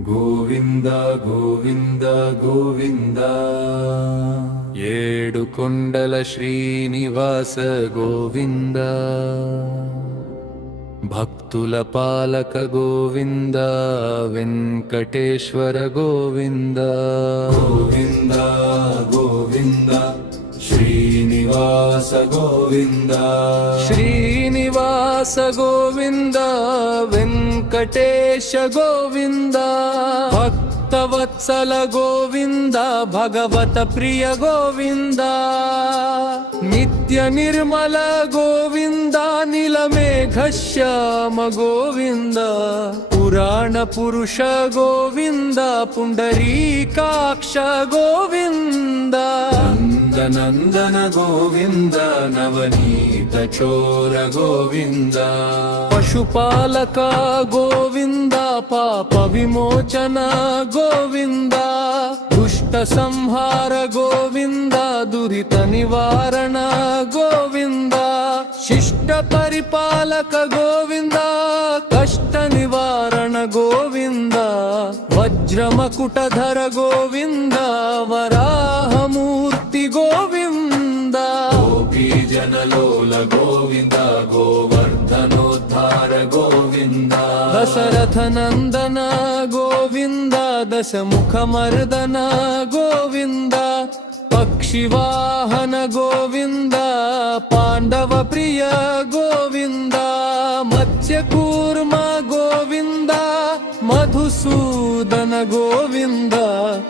గోవింద గోవింద గోవింద ఏడు కొండల శ్రీనివాస గోవింద భక్తుల పాలక గోవింద వెంకటేశ్వర గోవింద గోవింద గోవింద శ్రీనివాస గోవింద శ్రీనివాస గోవింద వెంకటేశ గోవింద భక్తవత్సల గోవింద భగవత ప్రియ గోవింద నిత్య నిర్మల గోవింద నీలమేఘ శ్యామ గోవింద పురాణ పురుష గోవింద పుండరీకాక్ష గోవింద నందన గోవింద నవనీత చోర గోవింద పశుపాలక గోవింద పాప విమోచన గోవింద దుష్ట సంహార గోవింద దురిత నివారణ గోవింద శిష్ట పరిపాలక గోవింద కష్ట నివారణ గోవింద వజ్రమకుటధర గోవింద వరాహమూర్తి గోవింద గోపీ జనలోల గోవింద గోవర్ధనోద్ధార గోవింద దశరథ నందన గోవింద దశముఖమర్దన గోవింద పక్షివాహన గోవింద పాండవ ప్రియ గోవింద మత్స్యకూర్మ గోవింద మధుసూదన గోవింద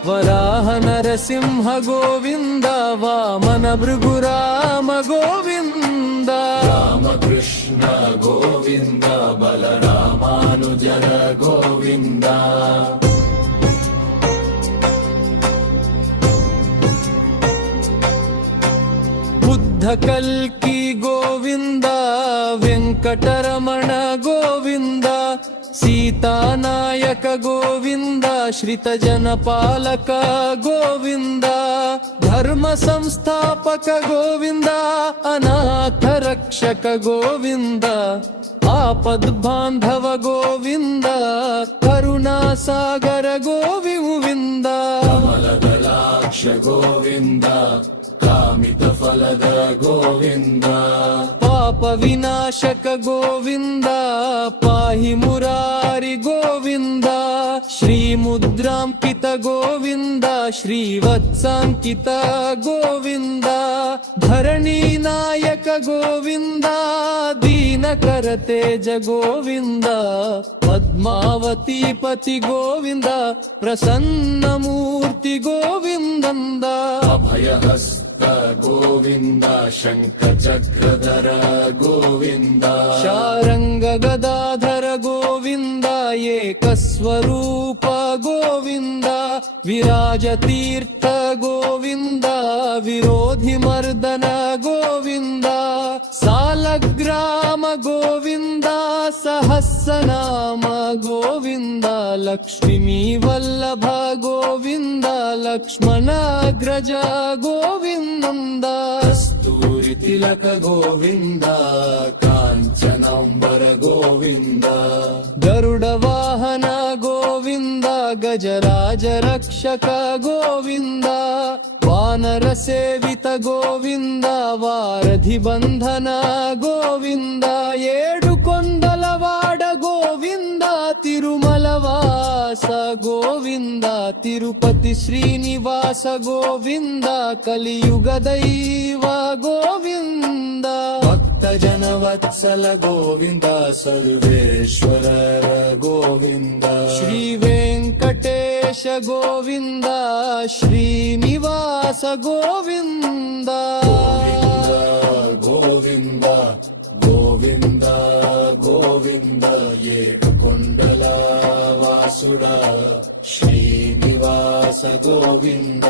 వరాహ నరసింహ గోవింద వామన భృగురామ గోవింద రామకృష్ణ గోవింద బలరామానుజర గోవింద కల్కి గోవింద వెంకటరమణ గోవింద సీతానాయక గోవింద శ్రిత జనపాలక గోవింద ధర్మ సంస్థాపక గోవింద అనాథ రక్షక గోవింద ఆపద్బాంధవ గోవింద కరుణాసాగర గోవింద కమలదలాక్ష గోవింద కామిత ఫలద గోవింద పాప వినాశక గోవింద పాహి మురారి గోవింద శ్రీముద్రాంకిత గోవింద శ్రీవత్సాంకిత గోవింద ధరణీ నాయక గోవింద దీనకర తేజ గోవింద పద్మావతి పతి గోవింద ప్రసన్నమూర్తి గోవిందంద అభయహస్త గోవింద శంఖ చక్రధర గోవింద శారంగ గదాధర గోవింద ఏకస్వరూప గోవింద విరాజ తీర్థ గోవింద విరోధి మర్దన గోవింద సాలగ్రామ గోవింద సహస్రనామ గోవింద లక్ష్మీ వల్లభ గోవింద లక్ష్మణాగ్రజ గోవింద కస్తూరి తిలక గోవింద కాంచనాంబర గోవింద గరుడ వాహన గోవింద గజరాజ రక్షక గోవింద వానర సేవిత గోవింద వారధి బంధన గోవింద ఏడు కొండలవాడ గోవింద తిరుమల వాస గోవింద తిరుపతి శ్రీనివాస గోవింద కలియుగ దైవ గోవింద భక్త జనవత్సల గోవింద సర్వేశ్వర గోవింద శ్రీ వెంకటేశ గోవింద శ్రీనివాస గోవింద గోవింద గోవింద గోవింద ఏడు కొండల వాసుడా శ్రీనివాస గోవింద